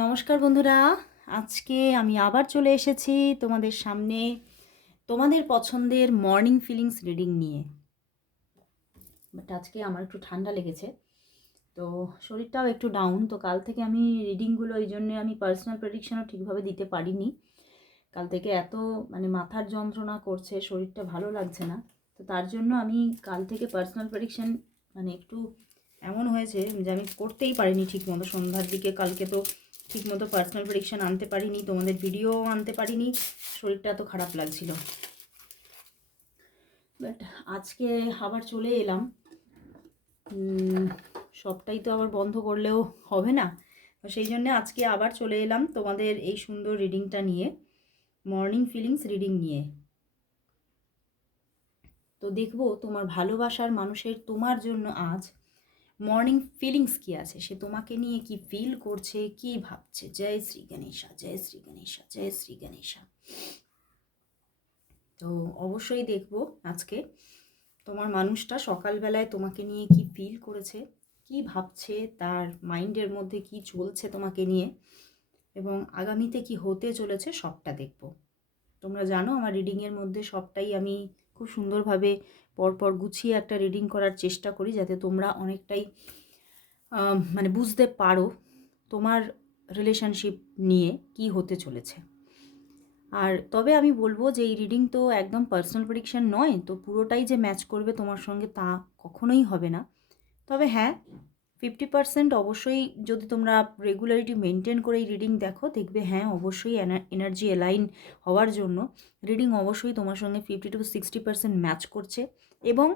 নমস্কার বন্ধুরা, আজকে আমি আবার চলে এসেছি তোমাদের সামনে তোমাদের পছন্দের মর্নিং ফিলিংস রিডিং নিয়ে। বাট আজকে আমার একটু ঠান্ডা লেগেছে, তো শরীরটাও একটু ডাউন। তো কাল থেকে আমি রিডিংগুলো এই জন্যে আমি পার্সোনাল প্রেডিকশনও ঠিকভাবে দিতে পারিনি। কাল থেকে এত মাথার যন্ত্রণা করছে, শরীরটা ভালো লাগছে না। তো তার জন্য আমি কাল থেকে পার্সোনাল প্রেডিকশন একটু এমন হয়েছে যে আমি করতেই পারিনি ঠিকমতো। সন্ধ্যার দিকে কালকে তো ঠিকমতো পার্সোনাল প্রেডিকশন আনতে পারিনি, তোমাদের ভিডিও আনতে পারিনি, শরীরটা এত খারাপ লাগছিল। বাট আজকে আবার চলে এলাম। সবটাই তো আবার বন্ধ করলেও হবে না, তো সেই জন্য আজকে আবার চলে এলাম তোমাদের এই সুন্দর রিডিংটা নিয়ে, মর্নিং ফিলিংস রিডিং নিয়ে। তো দেখবো তোমার ভালোবাসার মানুষের তোমার জন্য আজ মর্নিং ফিলিংস কী আছে, সে তোমাকে নিয়ে কি ফিল করছে, কি ভাবছে। জয় শ্রী গণেশা, জয় শ্রী গণেশা, জয় শ্রী গণেশা। তো অবশ্যই দেখবো আজকে তোমার মানুষটা সকালবেলায় তোমাকে নিয়ে কি ফিল করেছে, কি ভাবছে, তার মাইন্ডের মধ্যে কি চলছে তোমাকে নিয়ে, এবং আগামীতে কি হতে চলেছে সবটা দেখব। তোমরা জানো আমার রিডিংয়ের মধ্যে সবটাই আমি খুব সুন্দরভাবে পরপর গুছিয়ে একটা রিডিং করার চেষ্টা করি, যাতে তোমরা অনেকটাই বুঝতে পারো তোমার রিলেশনশিপ নিয়ে কি হতে চলেছে। আর তবে আমি বলবো যে এই রিডিং তো একদম পার্সোনাল প্রেডিকশন নয়, তো পুরোটাই যে ম্যাচ করবে তোমার সঙ্গে তা কখনোই হবে না। তবে হ্যাঁ, 50% অবশ্যই যদি তোমরা রেগুলারিটি মেনটেন করে এই রিডিং দেখো, দেখবে হ্যাঁ অবশ্যই এনার্জি অ্যালাইন হওয়ার জন্য রিডিং অবশ্যই তোমার সঙ্গে 50-60% ম্যাচ করছে। এবং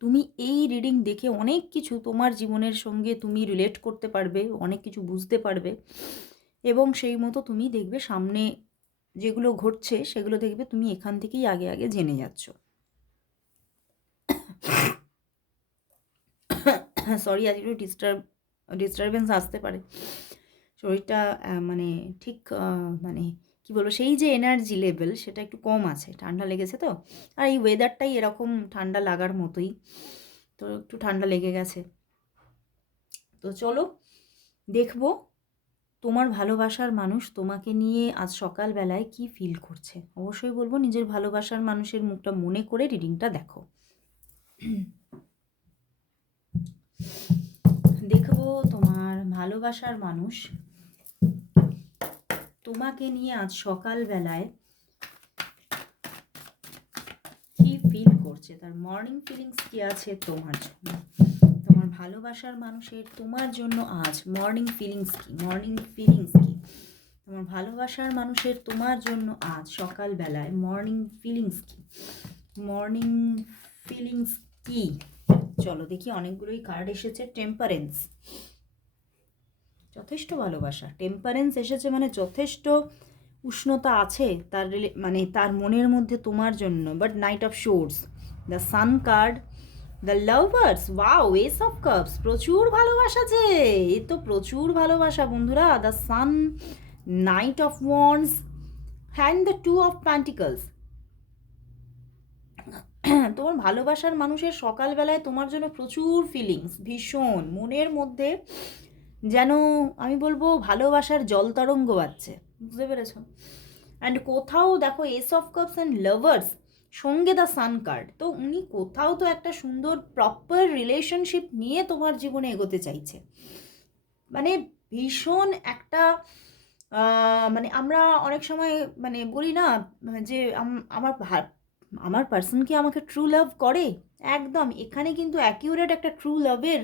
তুমি এই রিডিং দেখে অনেক কিছু তোমার জীবনের সঙ্গে তুমি রিলেট করতে পারবে, অনেক কিছু বুঝতে পারবে, এবং সেই মতো তুমি দেখবে সামনে যেগুলো ঘটছে সেগুলো দেখবে তুমি এখান থেকেই আগে আগে জেনে যাচ্ছ। সরি, আজ একটু ডিস্টারবেন্স আসতে পারে, শরীরটা ঠিক কি বলবো, সেই যে এনার্জি লেভেল সেটা একটু কম আছে, ঠান্ডা লেগেছে তো। আর এই ওয়েদারটাই এরকম ঠান্ডা লাগার মতোই, তো একটু ঠান্ডা লেগে গেছে। তো চলো দেখবো তোমার ভালোবাসার মানুষ তোমাকে নিয়ে আজ সকালবেলায় কি ফিল করছে। অবশ্যই বলবো নিজের ভালোবাসার মানুষের মুখটা মনে করে রিডিংটা দেখো। দেখবো তোমার ভালোবাসার মানুষ তোমাকে নিয়ে আজ সকালবেলায় কি ফিল করছে, তার মর্নিং ফিলিংস কি আছে তোমার জন্য। তোমার ভালোবাসার মানুষের তোমার জন্য আজ মর্নিং ফিলিংস কি, মর্নিং ফিলিংস কি। তোমার ভালোবাসার মানুষের তোমার জন্য আজ সকালবেলায় মর্নিং ফিলিংস কি, মর্নিং ফিলিংস কি। চলো দেখি, অনেকগুলোই কার্ড এসেছে। টেম্পারেন্স, যথেষ্ট ভালোবাসা। টেম্পারেন্স এসেছে মানে যথেষ্ট উষ্ণতা আছে তার তার মনের মধ্যে তোমার জন্য। But knight of swords, the sun card, the lovers, wow, ace of cups, প্রচুর ভালোবাসা যে, এ তো প্রচুর ভালোবাসা বন্ধুরা। The sun, knight of wands, and the two of pentacles. তোমার ভালোবাসার মানুষের সকালবেলায় তোমার জন্য প্রচুর ফিলিংস, ভীষণ মনের মধ্যে যেন আমি বলবো ভালোবাসার জল তরঙ্গ বাজছে, বুঝতে পেরেছ। অ্যান্ড কোথাও দেখো S of cups and lovers, সঙ্গে দ্য সান কার্ড, তো উনি কোথাও তো একটা সুন্দর প্রপার রিলেশনশিপ নিয়ে তোমার জীবনে এগোতে চাইছে। ভীষণ একটা আমরা অনেক সময় বলি না যে আমার পার্সন কি আমাকে ট্রু লাভ করে। একদম এখানে কিন্তু অ্যাকিউরেট একটা ট্রু লাভের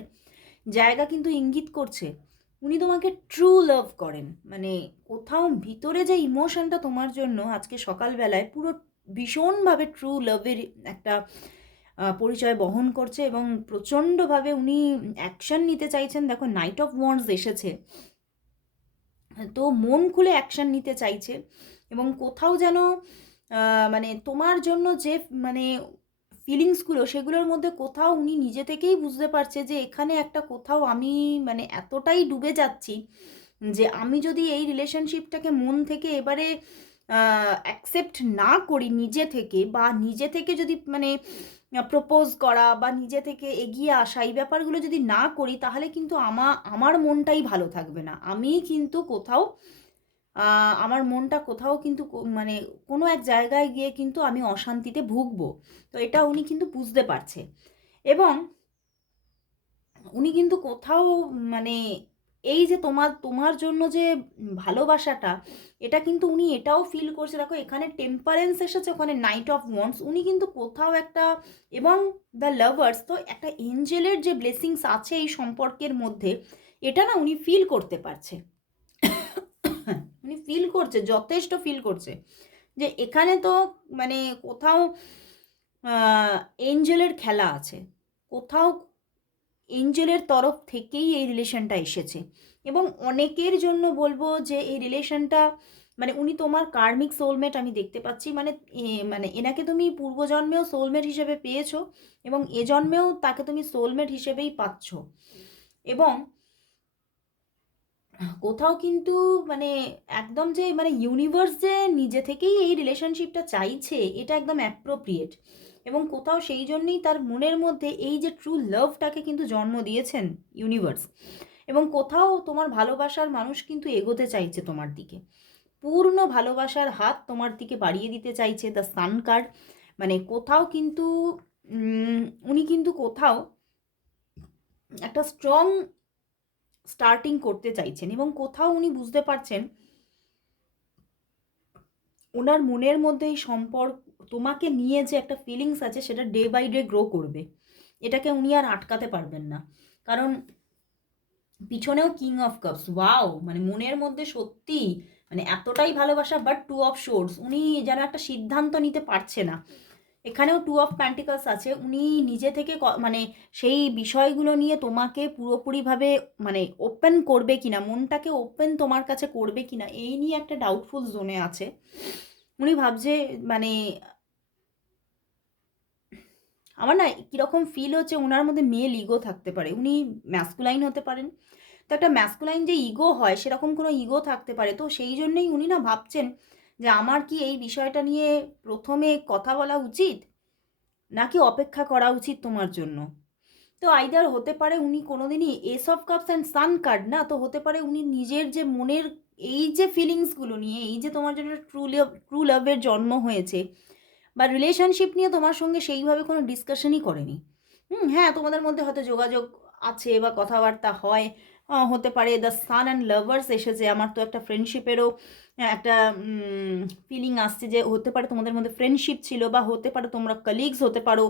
জায়গা কিন্তু ইঙ্গিত করছে। উনি তোমাকে ট্রু লাভ করেন, কোথাও ভিতরে যে ইমোশনটা তোমার জন্য আজকে সকালবেলায় পুরো ভীষণভাবে ট্রু লাভের একটা পরিচয় বহন করছে, এবং প্রচণ্ডভাবে উনি অ্যাকশন নিতে চাইছেন। দেখো নাইট অফ ওয়ান্ডস এসেছে, তো মন খুলে অ্যাকশন নিতে চাইছে। এবং কোথাও যেন তোমার জন্য যে ফিলিংসগুলো, সেগুলোর মধ্যে কোথাও উনি নিজে থেকেই বুঝতে পারছে যে এখানে একটা কোথাও আমি এতটাই ডুবে যাচ্ছি যে আমি যদি এই রিলেশনশিপটাকে মন থেকে এবারে অ্যাকসেপ্ট না করি নিজে থেকে, বা নিজে থেকে যদি প্রপোজ করা বা নিজে থেকে এগিয়ে আসা, এই ব্যাপারগুলো যদি না করি তাহলে কিন্তু আমার মনটাই ভালো থাকবে না। আমি কিন্তু কোথাও আমার মনটা কোথাও কিন্তু মানে কোনো এক জায়গায় গিয়ে কিন্তু আমি অশান্তিতে ভুগবো। তো এটা উনি কিন্তু বুঝতে পারছে এবং উনি কিন্তু কোথাও মানে এই যে তোমার জন্য যে ভালোবাসাটা, এটা কিন্তু উনি এটাও ফিল করছে। দেখো এখানে টেম্পারেন্স এসেছে, ওখানে নাইট অফ ওয়ান্ডস। উনি কিন্তু কোথাও একটা, এবং দ্য লাভার্স, তো একটা এঞ্জেলের যে ব্লেসিংস আছে এই সম্পর্কের মধ্যে, এটা না উনি ফিল করতে পারছে। উনি ফিল করছে, যথেষ্ট ফিল করছে যে এখানে তো মানে কোথাও এঞ্জেলের খেলা আছে, কোথাও এঞ্জেলের তরফ থেকেই এই রিলেশনটা এসেছে। এবং অনেকের জন্য বলবো যে এই রিলেশনটা মানে উনি তোমার কার্মিক সোলমেট আমি দেখতে পাচ্ছি। মানে মানে এনাকে তুমি পূর্বজন্মেও সোলমেট হিসেবে পেয়েছো এবং এ জন্মেও তাকে তুমি সোলমেট হিসেবেই পাচ্ছ। এবং কোথাও কিন্তু মানে একদম যে মানে ইউনিভার্স যে নিজে থেকেই এই রিলেশনশিপটা চাইছে, এটা একদম অ্যাপ্রোপ্রিয়েট। এবং কোথাও সেই জন্যই তার মনের মধ্যে এই যে ট্রু লাভটাকে কিন্তু জন্ম দিয়েছেন ইউনিভার্স। এবং কোথাও তোমার ভালোবাসার মানুষ কিন্তু এগোতে চাইছে তোমার দিকে, পূর্ণ ভালোবাসার হাত তোমার দিকে বাড়িয়ে দিতে চাইছে। দ্য সান কার্ড মানে কোথাও কিন্তু উনি কিন্তু কোথাও একটা স্ট্রং স্টার্টিং করতে চাইছেন এবং কোথাও উনি বুঝতে পারছেন ওনার মনের মধ্যে এই সম্পর্ক তোমাকে নিয়ে যে একটা ফিলিংস আছে সেটা ডে বাই ডে গ্রো করবে। এটাকে উনি আর আটকাতে পারবেন না। কারণ পিছনেও কিং অফ কাপস, ওয়াও, মানে মনের মধ্যে সত্যি মানে এতটাই ভালোবাসা, বাট টু অফ শোর্স, উনি যেন একটা সিদ্ধান্ত নিতে পারছে না। এখানেও টু অফ প্যান্টিকলস আছে। উনি নিজে থেকে মানে সেই বিষয়গুলো নিয়ে তোমাকে পুরোপুরিভাবে মানে ওপেন করবে কিনা, মনটাকে ওপেন তোমার কাছে করবে কিনা, এই নিয়ে একটা ডাউটফুল জোনে আছে। উনি ভাবছে মানে আমার না কীরকম ফিল হচ্ছে ওনার মধ্যে মেল ইগো থাকতে পারে, উনি ম্যাসকুলাইন হতে পারেন। তো একটা ম্যাসকুলাইন যে ইগো হয় সেরকম কোনো ইগো থাকতে পারে। তো সেই জন্যেই উনি না ভাবছেন যে আমার কি এই বিষয়টা নিয়ে প্রথমে কথা বলা উচিত নাকি অপেক্ষা করা উচিত তোমার জন্য। তো আইদার হতে পারে উনি কোনোদিনই S of cups and sun card না, তো হতে পারে উনি নিজের যে মনের এই যে ফিলিংসগুলো নিয়ে, এই যে তোমার জন্য ট্রু লাভের জন্ম হয়েছে বা রিলেশনশিপ নিয়ে তোমার সঙ্গে সেইভাবে কোনো ডিসকাশনই করেনি। হ্যাঁ, তোমাদের মধ্যে হয়তো যোগাযোগ আছে বা কথাবার্তা হয়। হতে পারে দ্য সান অ্যান্ড লাভার্স এসেছে, আমার তো একটা ফ্রেন্ডশিপেরও একটা ফিলিং আসছে যে হতে পারে তোমাদের মধ্যে ফ্রেন্ডশিপ ছিল, বা হতে পারে তোমরা কলিগস হতে পারো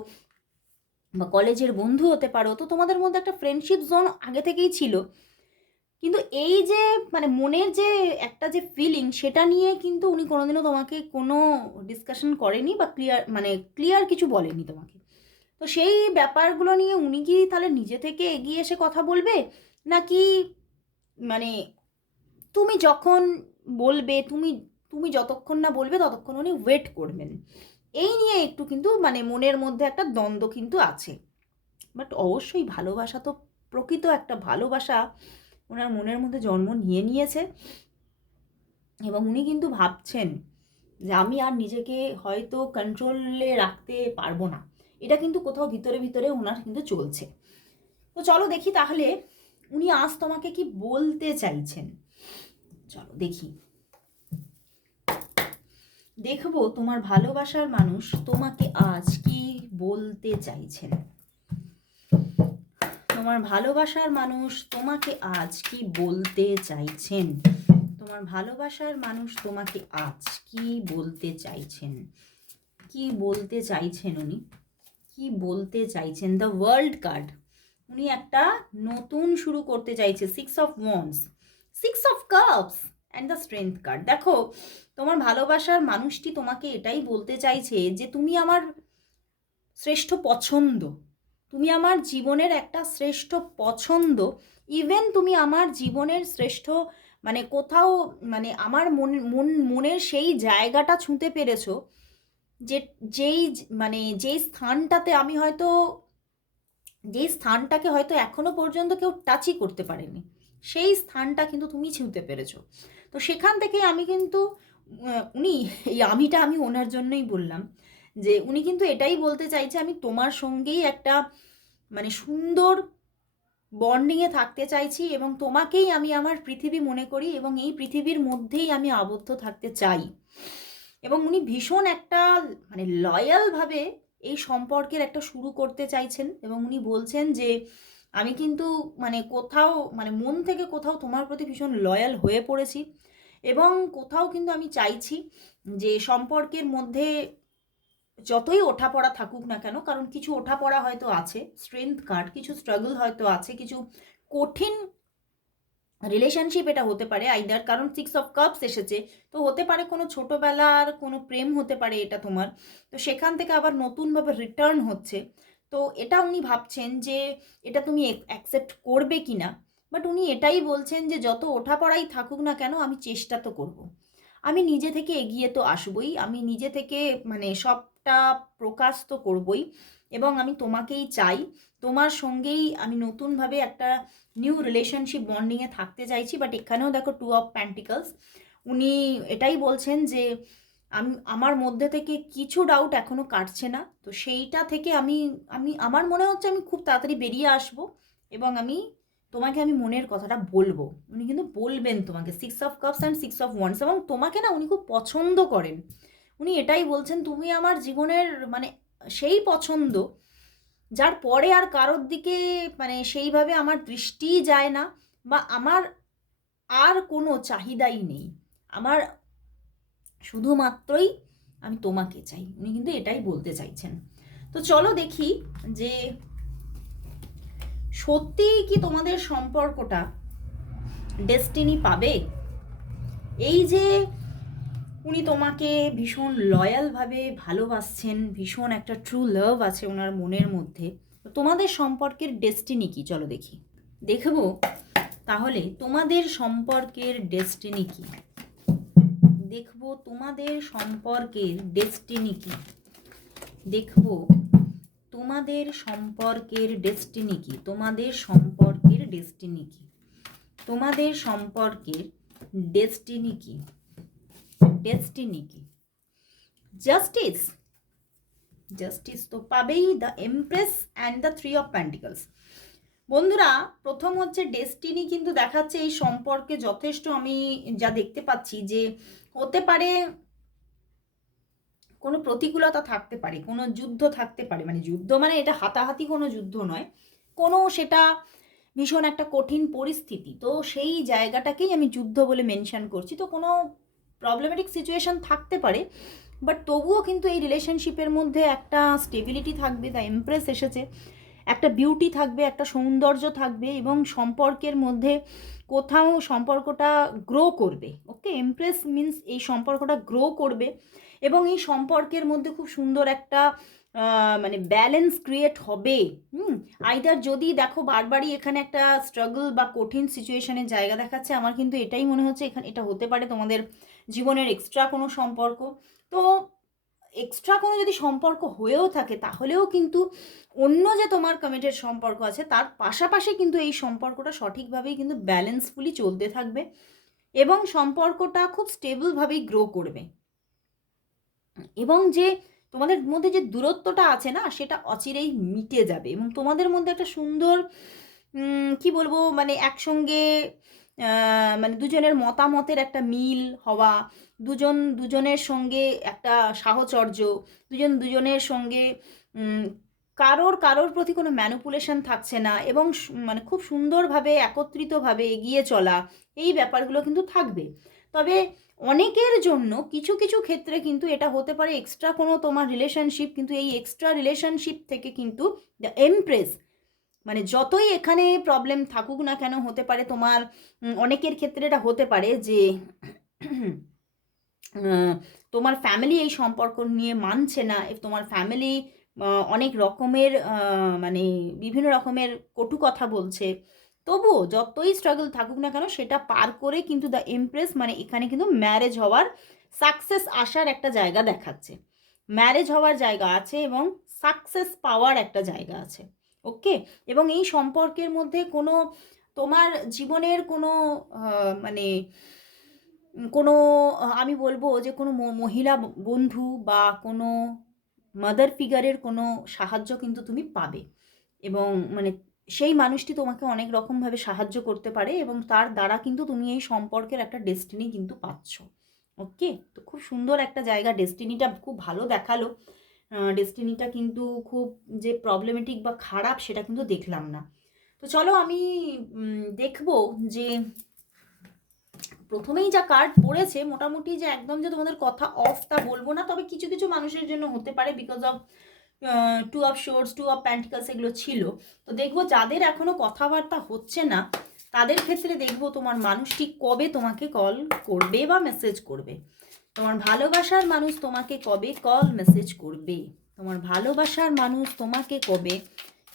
বা কলেজের বন্ধু হতে পারো। তো তোমাদের মধ্যে একটা ফ্রেন্ডশিপ জোন আগে থেকেই ছিল। কিন্তু এই যে মানে মনের যে একটা যে ফিলিং, সেটা নিয়ে কিন্তু উনি কোনোদিনও তোমাকে কোনো ডিসকাশন করেনি বা ক্লিয়ার কিছু বলেনি তোমাকে। তো সেই ব্যাপারগুলো নিয়ে উনি কি তাহলে নিজে থেকে এগিয়ে এসে কথা বলবে, নাকি মানে তুমি যখন বলবে, তুমি যতক্ষণ না বলবে ততক্ষণ উনি ওয়েট করবেন, এই নিয়ে একটু কিন্তু মানে মনের মধ্যে একটা দ্বন্দ্ব কিন্তু আছে। বাট অবশ্যই ভালোবাসা তো প্রকৃত একটা ভালোবাসা ওনার মনের মধ্যে জন্ম নিয়েছে। এবং উনি কিন্তু ভাবছেন যে আমি আর নিজেকে হয়তো কন্ট্রোলে রাখতে পারবো না। এটা কিন্তু কোথাও ভিতরে ভিতরে ওনার কিন্তু চলছে। তো চলো দেখি তাহলে উনি আজ তোমাকে কি বলতে চাইছেন। চলো দেখি, দেখবো তোমার ভালোবাসার মানুষ তোমাকে আজ কি বলতে চাইছেন। তোমার ভালোবাসার মানুষ তোমাকে আজ কি বলতে চাইছেন। তোমার ভালোবাসার মানুষ তোমাকে আজ কি বলতে চাইছেন। কি বলতে চাইছেন উনি, কি বলতে চাইছেন। দ্য ওয়ার্ল্ড কার্ড, উনি একটা নতুন শুরু করতে চাইছে। Six of wands, six of cups and the strength card. দেখো তোমার ভালোবাসার মানুষটি তোমাকে এটাই বলতে চাইছে যে তুমি আমার শ্রেষ্ঠ পছন্দ, তুমি আমার জীবনের একটা শ্রেষ্ঠ পছন্দ। ইভেন তুমি আমার জীবনের শ্রেষ্ঠ মানে কোথাও মানে আমার মনের সেই জায়গাটা ছুঁতে পেরেছো যে যেই স্থানটাতে আমি হয়তো, যেই স্থানটাকে হয়তো এখনো পর্যন্ত কেউ টাচই করতে পারেনি, সেই স্থানটা কিন্তু তুমি ছুঁতে পেরেছো। তো সেখান থেকে আমি কিন্তু উনি এই আমি ওনার জন্যই বললাম যে উনি কিন্তু এটাই বলতে চাইছে আমি তোমার সঙ্গেই একটা মানে সুন্দর বন্ডিংয়ে থাকতে চাইছি এবং তোমাকেই আমি আমার পৃথিবী মনে করি এবং এই পৃথিবীর মধ্যেই আমি আবদ্ধ থাকতে চাই। এবং উনি ভীষণ একটা মানে লয়ালভাবে এই সম্পর্কের একটা শুরু করতে চাইছেন এবং উনি বলছেন যে আমি কিন্তু মানে কোথাও মানে মন থেকে কোথাও তোমার প্রতি ভীষণ লয়াল হয়ে পড়েছি এবং কোথাও কিন্তু আমি চাইছি যে সম্পর্কের মধ্যে যতই ওঠাপড়া থাকুক না কেন, কারণ কিছু ওঠাপড়া হয়তো আছে, স্ট্রেংথ কার্ড, কিছু স্ট্রাগল হয়তো আছে, কিছু কঠিন রিলেশনশিপ এটা হতে পারে আইদার, কারণ 6 অফ কাপস এসেছে, তো হতে পারে কোনো ছোটোবেলার কোনো প্রেম হতে পারে এটা তোমার, তো সেখান থেকে আবার নতুনভাবে রিটার্ন হচ্ছে। তো এটা উনি ভাবছেন যে এটা তুমি অ্যাকসেপ্ট করবে কি না, বাট উনি এটাই বলছেন যে যত ওঠাপড়াই থাকুক না কেন আমি চেষ্টা তো করব, আমি নিজে থেকে এগিয়ে তো আসবই, আমি নিজে থেকে মানে সবটা প্রকাশ তো করবই এবং আমি তোমাকেই চাই, তোমার সঙ্গেই আমি নতুনভাবে একটা নিউ রিলেশনশিপ বন্ডিংয়ে থাকতে চাইছি। বাট এখানেও দেখো 2 অফ পেন্টিকলস, উনি এটাই বলছেন যে আমি আমার মধ্যে থেকে কিছু ডাউট এখনও কাটছে না, তো সেইটা থেকে আমি আমি আমার মনে হচ্ছে আমি খুব তাড়াতাড়ি বেরিয়ে আসব এবং তোমাকে আমি মনের কথাটা বলবো। উনি কিন্তু বলবেন তোমাকে, 6 of cups and 6 of wands, এবং তোমাকে না উনি খুব পছন্দ করেন। উনি এটাই বলছেন তুমি আমার জীবনের মানে সেই পছন্দ যার পরে আর কারোর দিকে মানে সেইভাবে আমার দৃষ্টিই যায় না বা আমার আর কোনো চাহিদাই নেই, আমার শুধুমাত্রই আমি তোমাকে চাই। উনি কিন্তু এটাই বলতে চাইছেন। তো চলো দেখি যে সত্যিই কি তোমাদের সম্পর্কটা ডেস্টিনি পাবে। এই যে উনি তোমাকে ভীষণ লয়ালভাবে ভালোবাসছেন, ভীষণ একটা ট্রু লাভ আছে ওনার মনের মধ্যে, তোমাদের সম্পর্কের ডেস্টিনি কি চলো দেখি, দেখবো তাহলে তোমাদের সম্পর্কের ডেস্টিনি কি, দেখবো তোমাদের সম্পর্কের ডেস্টিনি কি, দেখবো তোমাদের সম্পর্কের ডেস্টিনি কি, তোমাদের সম্পর্কের ডেস্টিনি কি, তোমাদের সম্পর্কের ডেস্টিনি কি, ডেস্টিনি কি, জাস্টিস, জাস্টিস তো পাবেই, the empress and the 3 of pentacles. বন্ধুরা প্রথম হচ্ছে ডেস্টিনি কিন্তু দেখাচ্ছে এই সম্পর্কে যথেষ্ট, আমি যা দেখতে পাচ্ছি যে হতে পারে কোনো প্রতিকূলতা থাকতে পারে, কোনো যুদ্ধ থাকতে পারে, মানে যুদ্ধ মানে এটা হাতাহাতি কোনো যুদ্ধ নয়, কোনো সেটা ভীষণ একটা কঠিন পরিস্থিতি, তো সেই জায়গাটাকেই আমি যুদ্ধ বলে মেনশন করছি, তো কোনো প্রবলেমেটিক সিচুয়েশন থাকতে পারে, বাট তবুও কিন্তু এই রিলেশনশিপের মধ্যে একটা স্টেবিলিটি থাকবে, দ্য এমপ্রেস এসেছে, একটা বিউটি থাকবে, একটা সৌন্দর্য থাকবে এবং সম্পর্কের মধ্যে কোথাও সম্পর্কটা গ্রো করবে। ওকে, এমপ্রেস মিন্স এই সম্পর্কটা গ্রো করবে এবং এই সম্পর্কের মধ্যে খুব সুন্দর একটা মানে ব্যালেন্স ক্রিয়েট হবে। আইদার যদি দেখো বারবারই এখানে একটা স্ট্রাগল বা কঠিন সিচুয়েশনের জায়গা দেখাচ্ছে, আমার কিন্তু এটাই মনে হচ্ছে এখানে এটা হতে পারে তোমাদের জীবনের এক্সট্রা কোনো সম্পর্ক। তো এক্সট্রা কোনো যদি সম্পর্ক হয়েও থাকে তাহলেও কিন্তু অন্য যে তোমার কমিটেড সম্পর্ক আছে তার পাশাপাশি কিন্তু এই সম্পর্কটা সঠিকভাবেই কিন্তু ব্যালেন্সফুলি চলতে থাকবে এবং সম্পর্কটা খুব স্টেবলভাবেই গ্রো করবে এবং যে তোমাদের মধ্যে যে দূরত্বটা আছে না সেটা অচিরেই মিটে যাবে এবং তোমাদের মধ্যে একটা সুন্দর কি বলবো মানে একসঙ্গে মানে দুজনের মতামতের একটা মিল হওয়া, দুজনের সঙ্গে একটা সাহচর্য, দুজনের সঙ্গে কারোর প্রতি কোনো ম্যানিপুলেশন থাকছে না এবং মানে খুব সুন্দরভাবে একত্রিতভাবে এগিয়ে চলা, এই ব্যাপারগুলো কিন্তু থাকবে। তবে অনেকের জন্য কিছু কিছু ক্ষেত্রে কিন্তু এটা হতে পারে এক্সট্রা কোনো তোমার রিলেশনশিপ, কিন্তু এই এক্সট্রা রিলেশনশিপ থেকে কিন্তু দ্য এমপ্রেস মানে যতই এখানে প্রবলেম থাকুক না কেন হতে পারে তোমার অনেকের ক্ষেত্রে এটা হতে পারে যে তোমার ফ্যামিলি এই সম্পর্ক নিয়ে মানছে না, তোমার ফ্যামিলি অনেক রকমের মানে বিভিন্ন রকমের কটু কথা বলছে, তবুও যতই স্ট্রাগল থাকুক না কেন সেটা পার করে কিন্তু দ্য এমপ্রেস মানে এখানে কিন্তু ম্যারেজ হওয়ার সাকসেস আসার একটা জায়গা দেখাচ্ছে, ম্যারেজ হওয়ার জায়গা আছে এবং সাকসেস পাওয়ার একটা জায়গা আছে। ওকে, এবং এই সম্পর্কের মধ্যে কোনো তোমার জীবনের কোনো মানে কোনো আমি বলবো যে কোনো মহিলা বন্ধু বা কোনো মাদার ফিগারের কোনো সাহায্য কিন্তু তুমি পাবে, এবং মানে সেই মানুষটি তোমাকে অনেক রকমভাবে সাহায্য করতে পারে, এবং তার দ্বারা কিন্তু তুমি এই সম্পর্কের একটা ডেস্টিনি কিন্তু পাচ্ছ। ওকে, তো খুব সুন্দর একটা জায়গা, ডেস্টিনিটা খুব ভালো দেখালো। ডেস্টিনিটা কিন্তু খুব যে প্রবলেমেটিক বা খারাপ সেটা কিন্তু দেখলাম না। তো চলো আমি দেখবো যে প্রথমেই যা কার্ড পড়েছে, মোটামুটি যে একদম যে তোমাদের কথা অফ তা বলবো না, তবে কিছু কিছু মানুষের জন্য হতে পারে, because of 2 of shorts, 2 of pentacles এগুলো ছিল। তো দেখবো যাদের এখনো কথাবার্তা হচ্ছে না তাদের ক্ষেত্রে দেখবো তোমার মানুষটি কবে তোমাকে কল করবে বা মেসেজ করবে। তোমার ভালোবাসার মানুষ তোমাকে কবে কল মেসেজ করবে, তোমার ভালোবাসার মানুষ তোমাকে কবে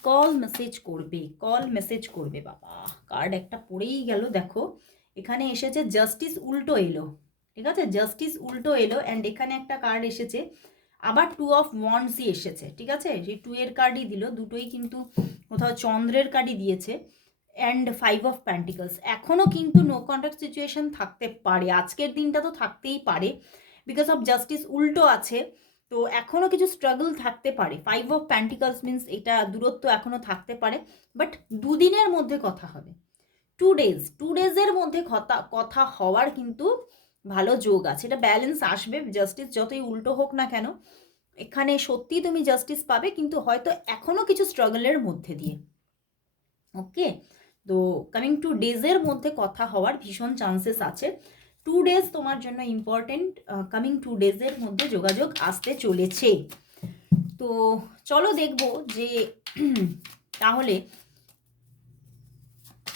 কল মেসেজ করবে, কল মেসেজ করবে। বাবা, কার্ড একটা পড়েই গেল, দেখো এখানে এসেছে জাস্টিস উল্টো এলো, ঠিক আছে, জাস্টিস উল্টো এলো, অ্যান্ড এখানে একটা কার্ড এসেছে আবার 2 অফ ওয়ান্ডসই এসেছে, ঠিক আছে, সেই 2 এর কার্ডই দিল, দুটোই কিন্তু কোথাও চন্দ্রের কার্ডই দিয়েছে, অ্যান্ড 5 অফ প্যান্টিকলস। এখনও কিন্তু নো কন্ট্যাক্ট সিচুয়েশন থাকতে পারে, আজকের দিনটা তো থাকতেই পারে, বিকজ অফ জাস্টিস উল্টো আছে, তো এখনও কিছু স্ট্রাগল থাকতে পারে। 5 অফ প্যান্টিকলস মিনস এটা দূরত্ব এখনও থাকতে পারে, বাট দুদিনের মধ্যে কথা হবে, 2 ডেজের মধ্যে কথা হওয়ার কিন্তু ভালো যোগ আছে, এটা ব্যালেন্স আসবে, জাস্টিস যতই উল্টো হোক না কেন এখানে সত্যি তুমি জাস্টিস পাবে, কিন্তু হয়তো এখনও কিছু স্ট্রাগলের মধ্যে দিয়ে। ওকে, তো কামিং 2 ডেজের মধ্যে কথা হওয়ার ভীষণ চান্সেস আছে, 2 ডেজ তোমার জন্য ইম্পর্টেন্ট, কামিং 2 ডেজের মধ্যে যোগাযোগ আসতে চলেছে। তো চলো দেখবো যে তাহলে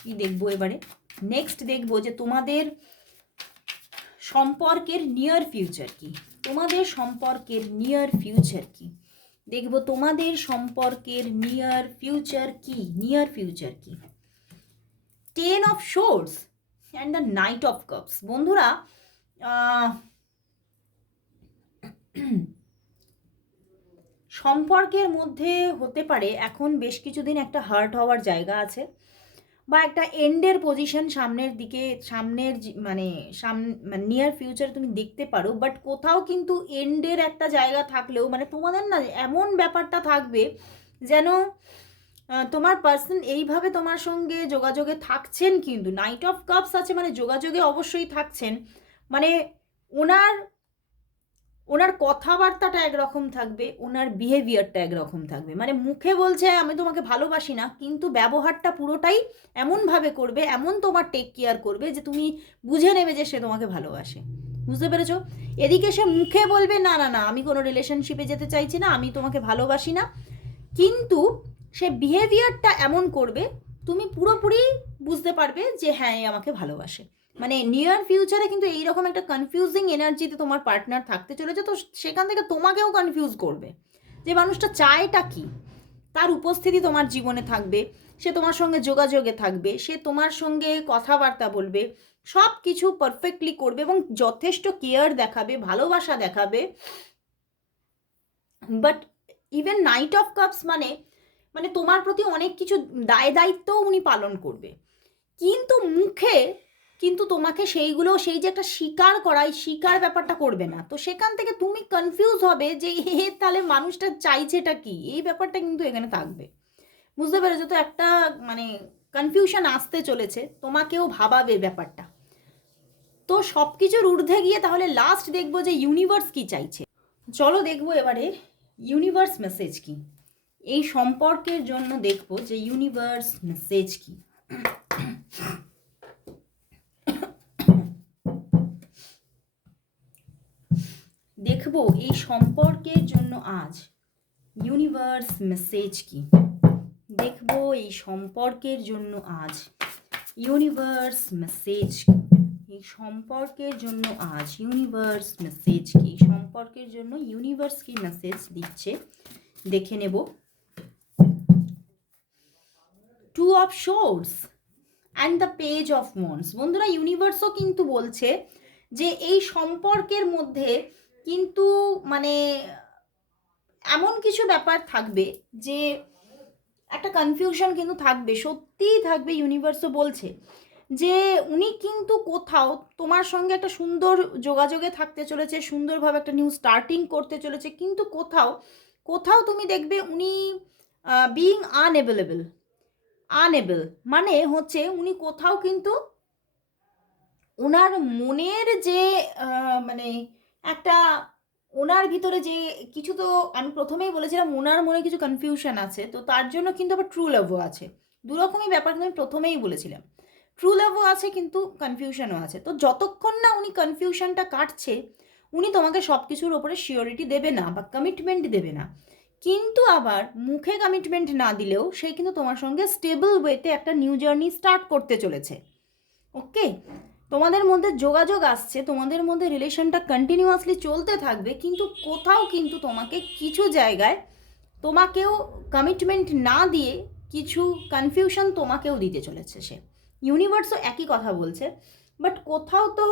কি দেখবো এবারে, নেক্সট দেখবো যে তোমাদের সম্পর্কের নিয়ার ফিউচার কি, তোমাদের সম্পর্কের নিয়ার ফিউচার কি, দেখবো তোমাদের সম্পর্কের নিয়ার ফিউচার কি, নিয়ার ফিউচার কি। 10 of swords and the night of cups. বন্ধুরা, সম্পর্কের মধ্যে হতে পারে এখন বেশ কিছুদিন একটা হার্ট হওয়ার জায়গা আছে, বা একটা এন্ডের পজিশন সামনের দিকে, সামনের মানে নিয়ার ফিউচার তুমি দেখতে পারো, বাট কোথাও কিন্তু এন্ডের একটা জায়গা থাকলেও মানে তোমাদের না এমন ব্যাপারটা থাকবে যেন তোমার পার্সন এইভাবে তোমার সঙ্গে যোগাযোগে থাকছেন, কিন্তু নাইট অফ কাপস আছে মানে যোগাযোগে অবশ্যই থাকছেন, মানে ওনার ওনার কথাবার্তাটা একরকম থাকবে, ওনার বিহেভিয়ারটা একরকম থাকবে, মানে মুখে বলছে আমি তোমাকে ভালোবাসি না, কিন্তু ব্যবহারটা পুরোটাই এমনভাবে করবে, এমন তোমার টেক কেয়ার করবে যে তুমি বুঝে নেবে যে সে তোমাকে ভালোবাসে। বুঝতে পেরেছো? এদিকে সে মুখে বলবে না না না আমি কোনো রিলেশনশিপে যেতে চাইছি না, আমি তোমাকে ভালোবাসি না, কিন্তু সে বিহেভিয়ারটা এমন করবে তুমি পুরোপুরি বুঝতে পারবে যে হ্যাঁ এ আমাকে ভালোবাসে। মানে নিয়ার ফিউচারে কিন্তু এইরকম একটা কনফিউজিং এনার্জিতে তোমার পার্টনার থাকতে চলেছে, তো সেখান থেকে তোমাকেও কনফিউজ করবে যে মানুষটা চায়টা কি, তার উপস্থিতি তোমার জীবনে থাকবে, সে তোমার সঙ্গে যোগাযোগে থাকবে, সে তোমার সঙ্গে কথাবার্তা বলবে, সব কিছু পারফেক্টলি করবে এবং যথেষ্ট কেয়ার দেখাবে, ভালোবাসা দেখাবে। But even night of cups মানে মানে তোমার প্রতি অনেক কিছু দায় দায়িত্বও উনি পালন করবে, কিন্তু মুখে কিন্তু তোমাকে সেইগুলো সেই যে একটা স্বীকার করা, এই স্বীকার ব্যাপারটা করবে না, তো সেখান থেকে তুমি কনফিউজ হবে যে তাহলে মানুষটা চাইছেটা কি, এই ব্যাপারটা কিন্তু এখানে থাকবে। বুঝতে পেরেছো তো? একটা মানে কনফিউশন আসতে চলেছে, তোমাকেও ভাবাবে ব্যাপারটা। তো সব কিছুর ঊর্ধ্বে গিয়ে তাহলে লাস্ট দেখবো যে ইউনিভার্স কি চাইছে। চলো দেখবো এবারে ইউনিভার্স মেসেজ কি, এই সম্পর্কের জন্য দেখবো যে ইউনিভার্স মেসেজ কি। দেখবো এই সম্পর্কের জন্য আজ ইউনিভার্স মেসেজ কি, দেখবো এই সম্পর্কের জন্য আজ ইউনিভার্স মেসেজ কি, এই সম্পর্কের জন্য আজ ইউনিভার্স মেসেজ কি, সম্পর্কের জন্য ইউনিভার্স কি মেসেজ দিচ্ছে দেখে নেব। 2 of swords and the page of wands. বন্ধুরা, ইউনিভার্সও কিন্তু বলছে যে এই সম্পর্কের মধ্যে কিন্তু মানে এমন কিছু ব্যাপার থাকবে যে একটা কনফিউশন কিন্তু থাকবে, সত্যিই থাকবে। ইউনিভার্সও বলছে যে উনি কিন্তু কোথাও তোমার সঙ্গে একটা সুন্দর যোগাযোগে থাকতে চলেছে, সুন্দরভাবে একটা নিউ স্টার্টিং করতে চলেছে, কিন্তু কোথাও কোথাও তুমি দেখবে উনি বিইং আনএবল মানে হচ্ছে উনি কোথাও কিন্তু ওনার মনের যে মানে একটা ওনার ভিতরে যে কিছু, তো আমি প্রথমেই বলেছিলাম ওনার মনে কিছু কনফিউশন আছে, তো তার জন্য কিন্তু আবার ট্রু লাভও আছে। দুরকমই ব্যাপার কিন্তু আমি প্রথমেই বলেছিলাম। ট্রু লাভও আছে কিন্তু কনফিউশনও আছে। তো যতক্ষণ না উনি কনফিউশনটা কাটছে, উনি তোমাকে সব কিছুর ওপরে শিওরিটি দেবে না বা কমিটমেন্ট দেবে না। কিন্তু আবার মুখে কমিটমেন্ট না দিলেও সে কিন্তু তোমার সঙ্গে স্টেবল ওয়েতে একটা নিউ জার্নি স্টার্ট করতে চলেছে। ওকে, তোমাদের মধ্যে যোগাযোগ আসছে, তোমাদের মধ্যে রিলেশনটা কন্টিনিউয়াসলি চলতে থাকবে, কিন্তু কোথাও কিন্তু তোমাকে কিছু জায়গায় তোমাকেও কমিটমেন্ট না দিয়ে কিছু কনফিউশন তোমাকেও দিতে চলেছে সে। ইউনিভার্সও একই কথা বলছে, বাট কোথাও তো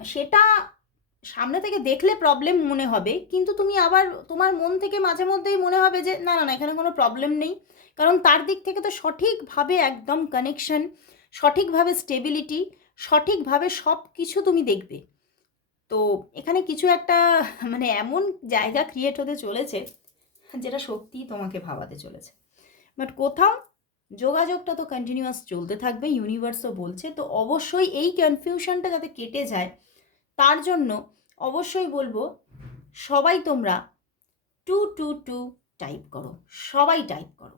সেটা সামনে থেকে দেখলে প্রবলেম মনে হবে, কিন্তু তুমি আবার তোমার মন থেকে মাঝে মধ্যেই মনে হবে যে না না না, এখানে কোনো প্রবলেম নেই, কারণ তার দিক থেকে তো সঠিকভাবে একদম কানেকশন, সঠিকভাবে স্টেবিলিটি, সঠিকভাবে সব কিছু তুমি দেখবে। তো এখানে কিছু একটা মানে এমন জায়গা ক্রিয়েট হতে চলেছে যেটা সত্যিই তোমাকে ভাবাতে চলেছে। বাট কোথাও যোগাযোগটা তো কন্টিনিউয়াস চলতে থাকবে, ইউনিভার্সও বলছে। তো অবশ্যই এই কনফিউশনটা যাতে কেটে যায় তার জন্য অবশ্যই বলবো সবাই তোমরা 222 টাইপ করো, সবাই টাইপ করো।